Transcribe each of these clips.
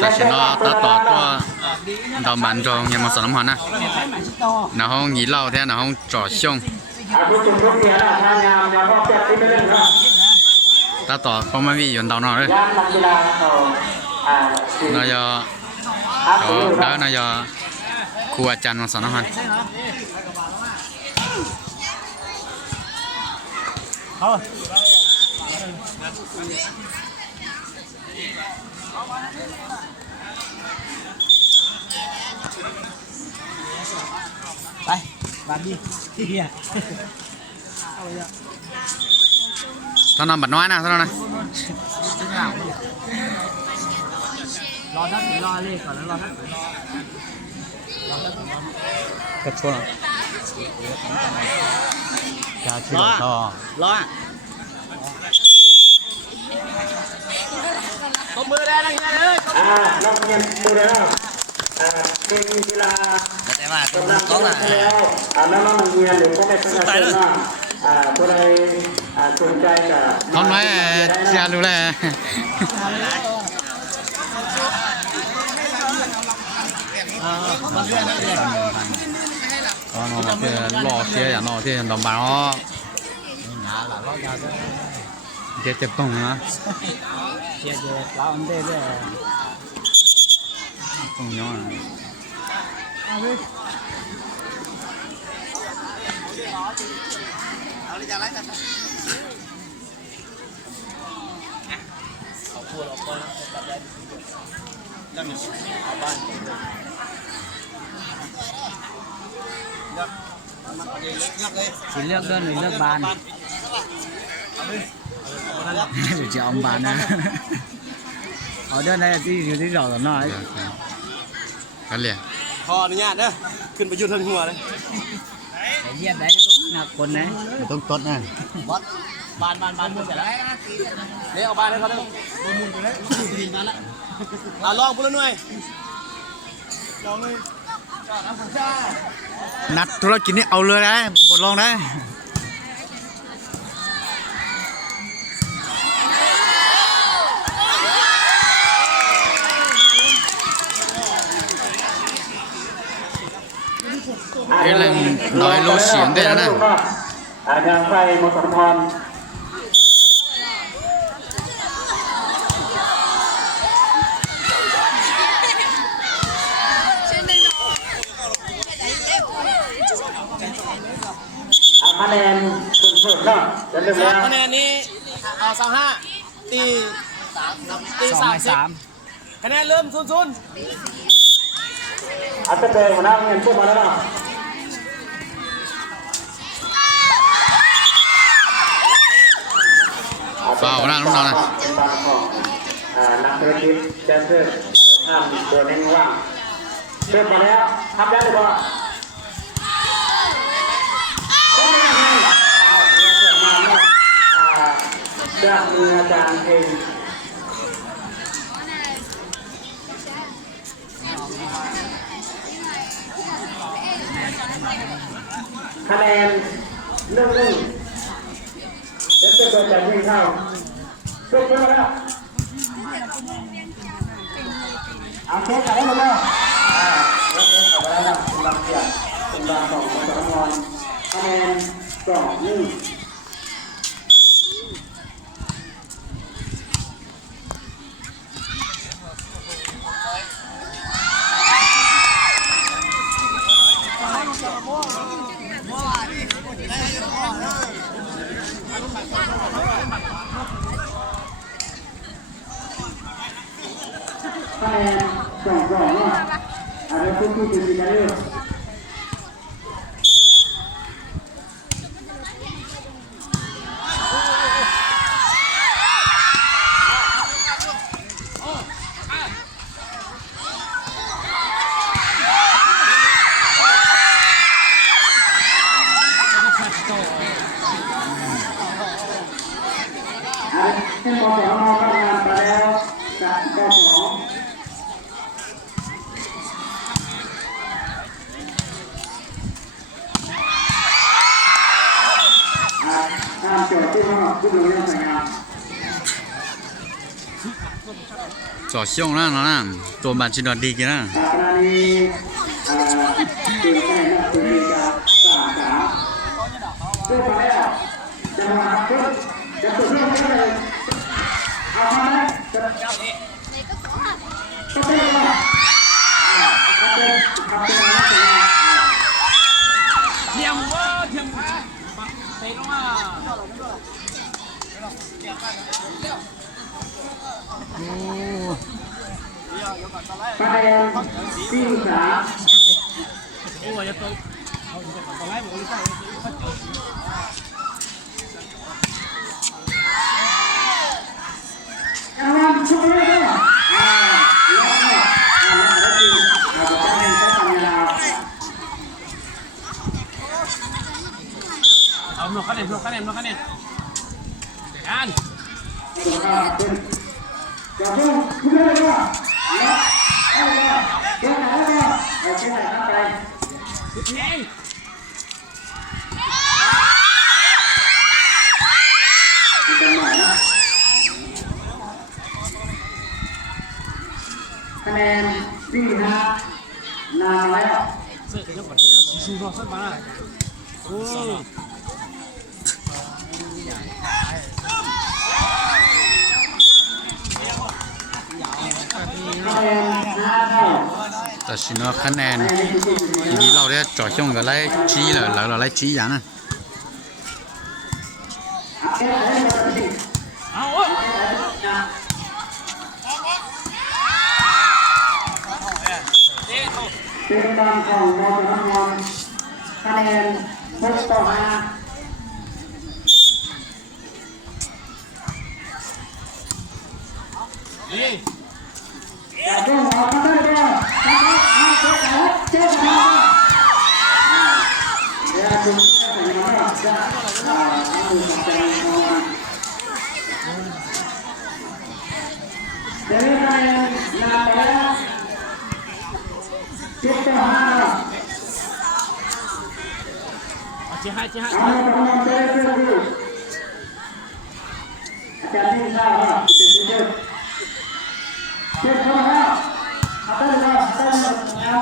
แต่ฉันก็ต่อตัวดาวบันจงยังมาสอนน้ำมันนะน้าห้องหยีเหล้าแท้น้าห้องจ่อช่องต่อเพราะไม่มีอยู่ดาวนอกเลยนายแล้วนายครูอาจารย์มาสอนน้ำมันไปบางทีที่เฮียตอนนอนบัดน้อยนะตอนนั้นนะรอท่านถึงรอเลขก่อนแล้วรอท่านกระชวนจะชื่อต่อรอตบมือได้แล้วเฮียเลยน้องเงินมือแล้วเป็นกีฬาแต่ว่าตัวน้องแล้วน้องเงินหรือพวกแม่ประชาชนว่าผู้ใดสนใจกับทอนไว้จะดูแลnó kia lò kia nhà nó kia đồng bào nó kia chụp công hả kia lão anh đây đây công nhỏ này chỉ ลือกđơnหรือเลือกบานchỉ ông bànนะเอาเดินได้ที่อยู่ที่เราตอนน้อยกันเลยขออนุญาตเด้อขึ้นไปยืนทางหัวเลยเยี่ยมได้หนักคนนะต้องต้นนะบานมุนเสร็จแล้วเดี๋ยวเอาบานให้เขาได้มุนไปเลยบานละลองพูดแล้วหน่อยลองเลยนัดธุรกิจนี่เอาเลยนะบทลองได้เรื่องน้อยรู้เสียงได้นะทางไฟมสพรคะแนนสุดๆเนาะจะเริ่มแล้วคะแนนนี้เอา25ตี30คะแนนเริ่ม0-0อัตเตอร์หัวหน้าเงินพวกมาแล้วเนาะฝ่าหัวหน้าน้องๆนะนักธุรกิจแดนเซอร์ห้ามตัวเน้นว่างเริ่มมาแล้วทำได้หรือเปล่าจากมืออาจารย์เองคะแนน1-1เดี๋ยวจะโดนจับยิงเข้าชุดมาแล้วเอาเช็คกันได้หมดแล้วเริ่มเข้าไปแล้วนะเป็นบางเสียเป็นบางสองของสองงอนคะแนน2-1คะแนน2-2เนาะอะไรพวกที่เป็นดีกันเลยขึ้นบอล2ทำงานไปแล้วกับกองตามโจทย์ที่เขาพูดเรื่องสวยงาม จ่อช่วงแล้วนะตัวบันชินดีกันนะ ขณะนี้ตื่นได้นะตื่นจะ3-3ด้วยไปแล้วจะมาขึ้นจะตื่นขึ้นเลยเอามาไหมจะเป็นอะไรเทียมว่าเทียมพาเตะลงมา โอ้ คะแนน4-3โอ้ยจะตัวตอนแรกผมไม่ใช่ เอามาช่วยด้วยแล้วก็แล้วจริงเราจะให้เขาทำงาน เอาหนวกคะแนนหนวกคะแนนหนวกคะแนนอัน อย่าเพิ่งพูดเลยว่าแล้วเอาเลยเดี๋ยวไหนแล้วก็เอาเดี๋ยวไหนครับไป เอง กันหน่อยนะคะแนน4-5นานแล้ว เสือจะปัดเสื้อชูรอสักบ้าโอ้คะแนน5-5แต่ชินคะแนนยีเราได้จ่อช่วงก็ไล่ชี้เลยเราไล่ชี้อย่างนะ เอาโอ้ย เป็นการของมอสนนคะแนน6-5นี่ อย่าเพิ่งออกมาได้ด้วยเจ๊กันเดี๋ยวคุณจะไปนอนจะคุณจะไปนอนเดี๋ยวคะแนนนานแล้ว7-5เจ๊ให้เจ๊ให้ เอาไปนอนเจ๊เพื่อนดูอาจารย์นี่ทราบว่าเป็นผู้เชี่ยวเช็คเข้ามาแล้วเอาได้เลยเอาได้เลยเอา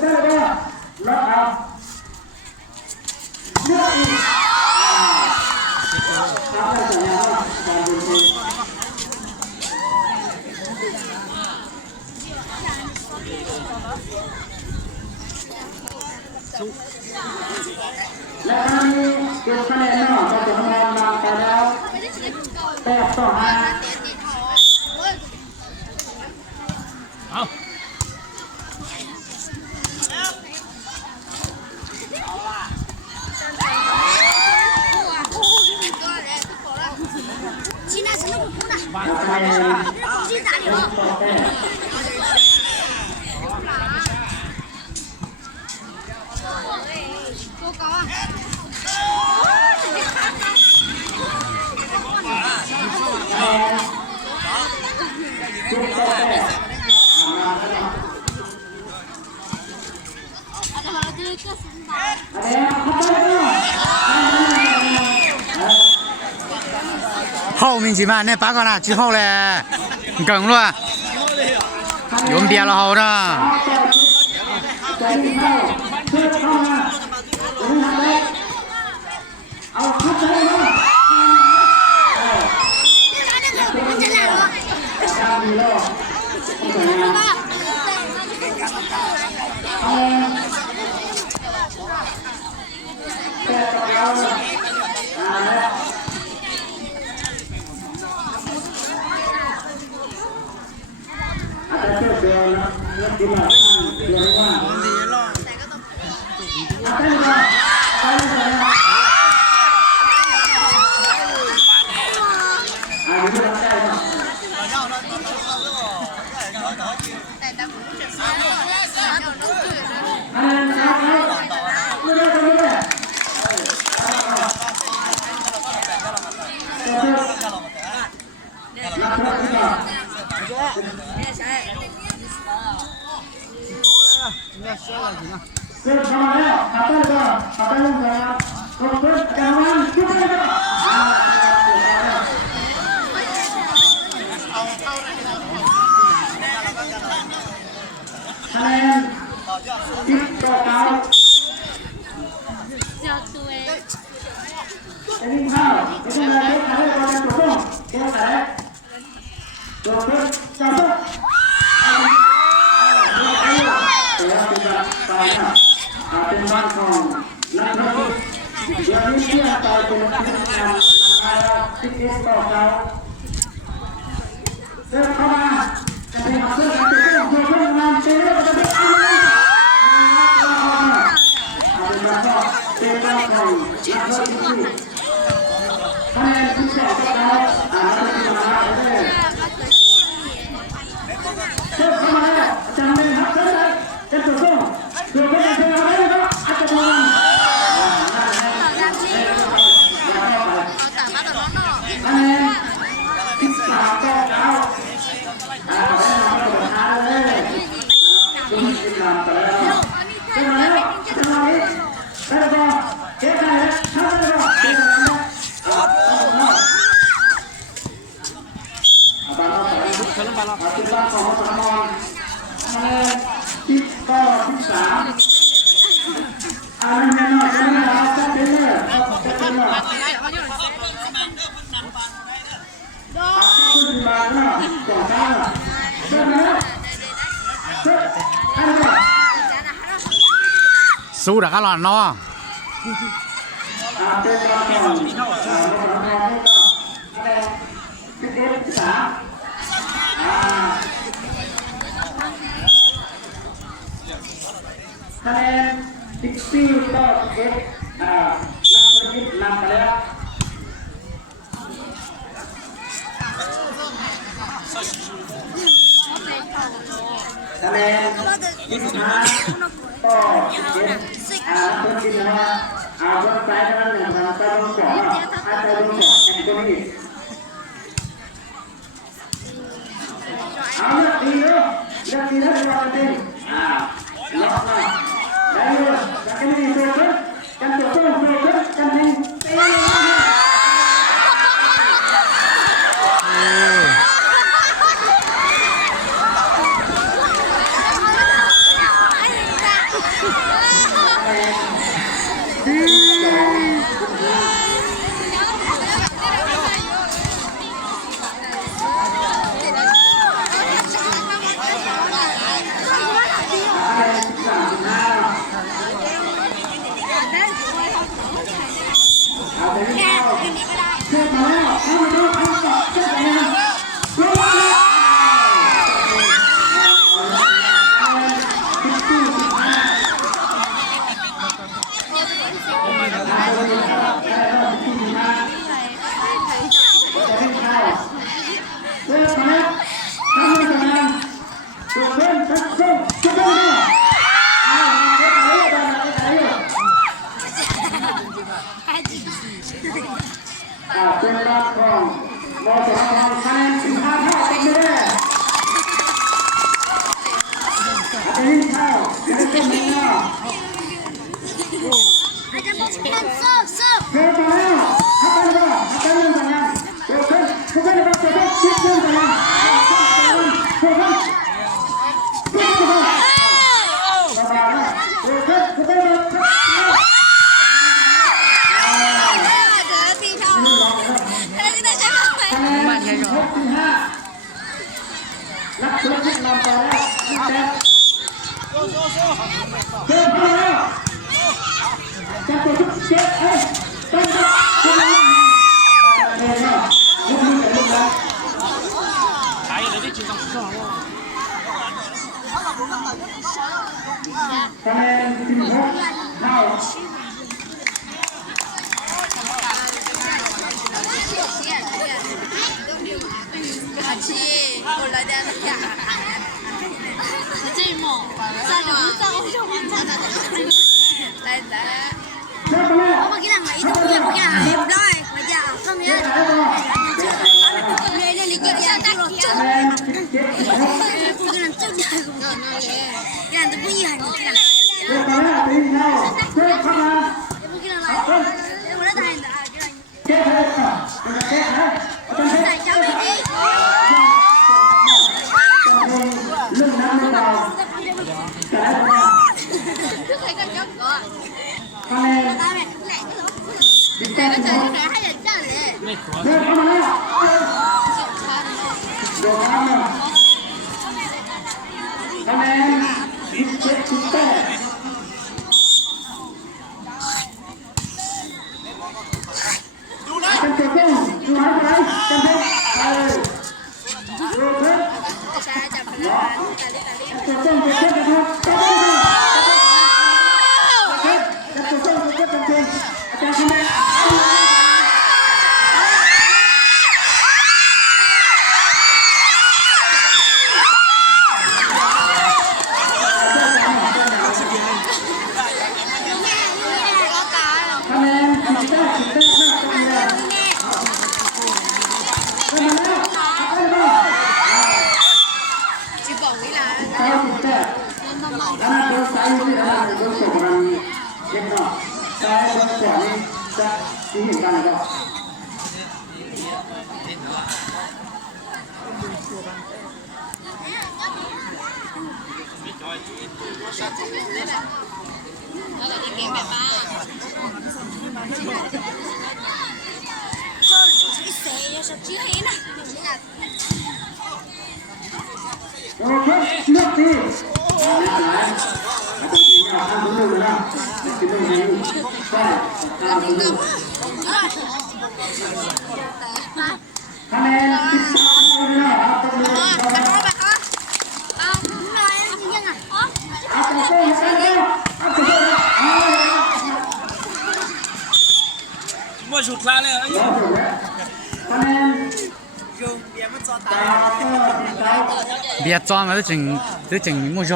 ได้เลยล็อกเอาเลือกอีกเอาได้สัญญาว่าการดูทีและครั้งนี้เก็บคะแนนนอกจากจะทำงานมาไปแล้ว8-5เอา 现在是那么苦呢， คะแนน鸡打你了。 多高啊？后面几万那八个呢？之后嘞，梗了，有别了好的。 ใจที่เข้าเพื่อเข้ามาหรือทำได้เอาเข้าใจเลยว่าตามดีแล้วเอาไปนะเอาแต่กับเราแล้วอาจจะเชื่อเสียนะเรื่องที่มาเรียนว่า เกิดมาแล้วขับไปก่อนขับไปลงแล้วก็เกิดการวันขึ้นไปก่อน叫对。 อันนี้ข้าวไม่ใช่อะไรขายให้เราจะตัวต้องแก้ไขตัวเพื่อจะต้องเป็นบ้านของนายพระเดี๋ยวนี้ที่อาตายเป็นที่ทำที่เอสต่อเขาเดินเข้ามาจะเป็นเพื่อนจะเป็นเพื่อนงานเจ๊จะเป็นอะไรเป็นบ้านของเป็นบ้านของนายพระที่คะแนนที่สองก็ได้เราจะมาได้เชื่อเข้ามาแล้วจำเป็นครับจะตัวต้องตัวไม่ได้เป็นอะไรก็อาจจะโดนคะแนนที่สามก็เอาได้มาตัวท้ายเลยตัวที่สามไปแล้วจะมาแล้วจะมาอีกแล้วก็เจ๊ใครแล้วทำอะไรก็เจ๊ใครแล้วที่บ้านของสมรคะแนนที่ก็ที่สามอันนี้หน่อยนะเราจะเป็นเลยจะเป็นเลยคุณมาเนาะต่อไปเริ่มแล้วอันนี้ สู้ดักกันหรอเนาะ เป็นบ้านของสมรคะแนนที่สามคะแนน14ต่อ11นักธุรกิจนำไปแล้วคะแนน25ต่อ11นักธุรกิจนะครับรถไฟกำลังหนึ่งทางตะวันตกอาจจะลงสองแห่งธุรกิจเอาเลือกดีเลยเลือกดีแล้วเราเต็มล็อกมาได้เลยกันนี่ตัวเพิ่มกันตัวเพิ่มตัวเพิ่มกันนี่เต็มเป็นบ้านของมอสมคะแนน15เท่าเป็นไม่ได้เป็นเท่าเป็นเท่าไม่ได้เกิดมาแล้วถ้าเป็นว่าถ้าเป็นว่าเกิดขึ้นทุกคนจะต้องคิดเรื่องอะไรทุกคนทุกคนสบายนะเกิดขึ้นทุกคนนักธุรกิจนำไปแล้วเกิดมาแล้วจะตัวทุกเจ็บต้องทุกคนเลยนะทุกคนเลยนะใครเลยที่จิตต้องสู้คะแนน16เท่า我来点呀，这么，咱就咱我就来来，我不给他买，一头也不给他买，不让哎，回家，后面，别人里给人家了，挣，不给人挣钱，人家都不遗憾你给他，也不给他来，我来打你的啊，给他。在小飞机。เรื่องน้ำไม่เบาแต่ละคน แต้ม 这 ของ 这还得站嘞， เดินเข้ามาแล้ว 警察的。 โดนทำอ่ะคะแนน17 แต้มกันเตะเต้นดูหายไปกันเตะดูเพิ่ม 现在讲不了，打的。 เตะเต้นนะครับเตะเต้นกันเตะอาจารย์คะแนน คะแนน10 แต้ม10 แต้มมากกันเลยเข้ามาแล้วเข้ามา去保卫啦！ 90 แต้มแล้วโดนสายอยู่ที่ไหนโดนส่งกำลังเล็กน้อยสายโดนขวานี่จะที่เห็นกันก็โอเคเลือกดีอาจารย์จะเอาทำดูเลยนะจะดูดีก็ทำดูคะแนน10 แต้มเลยนะต้องเลยเอาไปเต้นกันเลยเอาไปเต้นเอา มั่วฉุดคลาเลย คะแนน 别装了，这整木桩。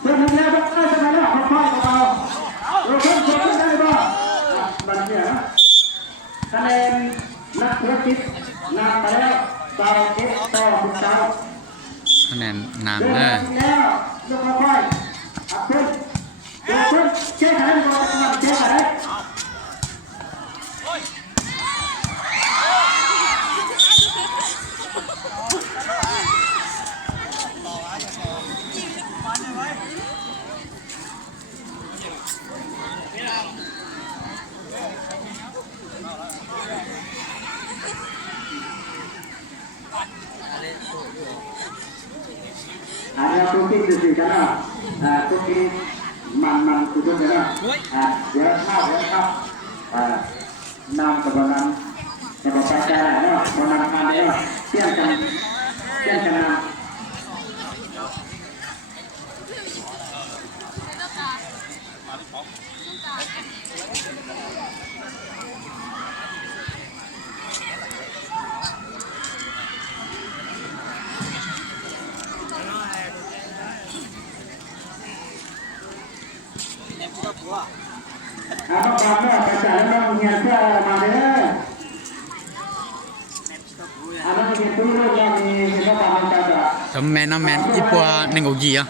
เพื่อนๆแล้วได้ใช่ไหมล่ะค่อยๆเบาๆเราเพิ่มคนได้บ้างบันเดียนะคะแนนนักธุรกิจนำไปแล้วเตาเก็บต่อคุณเตา คะแนน เดิ น้ำ น เด้อ แล้วยกค่อยๆอัพขึ้นเดินขึ้นเช็คคะแนนก่อนมาเช็คคะแนนada cooking di sini karena cooking man tujuh karena dia enam kebenaran kebenaran ya kebenaran ya tiang kan Apa kamu pacaran punya mana? Anak itu yang kita paham saja. ทำแมนน้ำแมนอีปัวหนึ่งกยีอ่ะ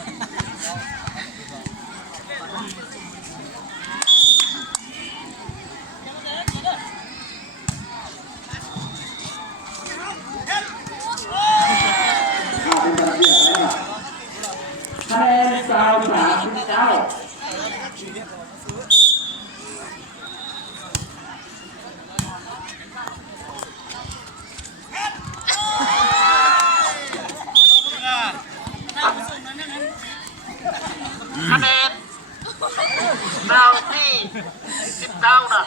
คะแนนสาว39คะแนนดาวที่10 ดาวนะ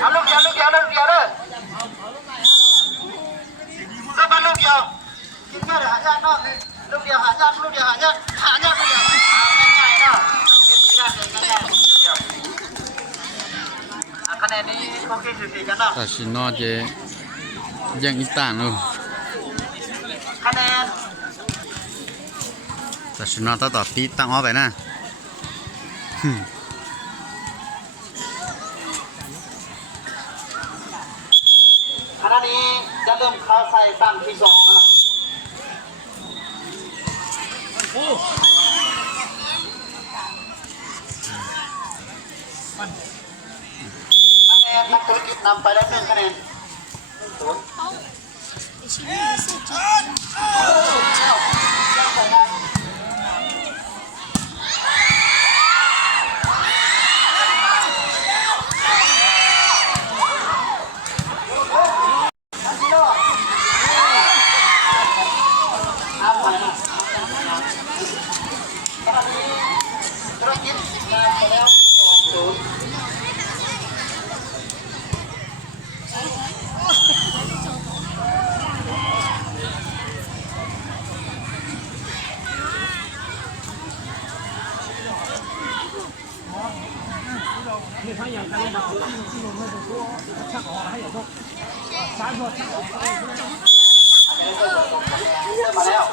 เอาลูกเดียวเลยสบายลูกเดียวกินง่ายเลยหายากเนาะลูกเดียวหายากง่ายๆเนาะคะแนนนี้โอเคสีกันเนาะ แต่ชิโนเจยังอีต่างเลย คะแนน แต่ชิโนต่อปีตั้งอ้อไปนะ คณะนี้จะเริ่มเข้าใส่ตั้งที่2นะคะแนนนักธุรกิจนำไปแล้ว1 คะแนนค มาแล้ว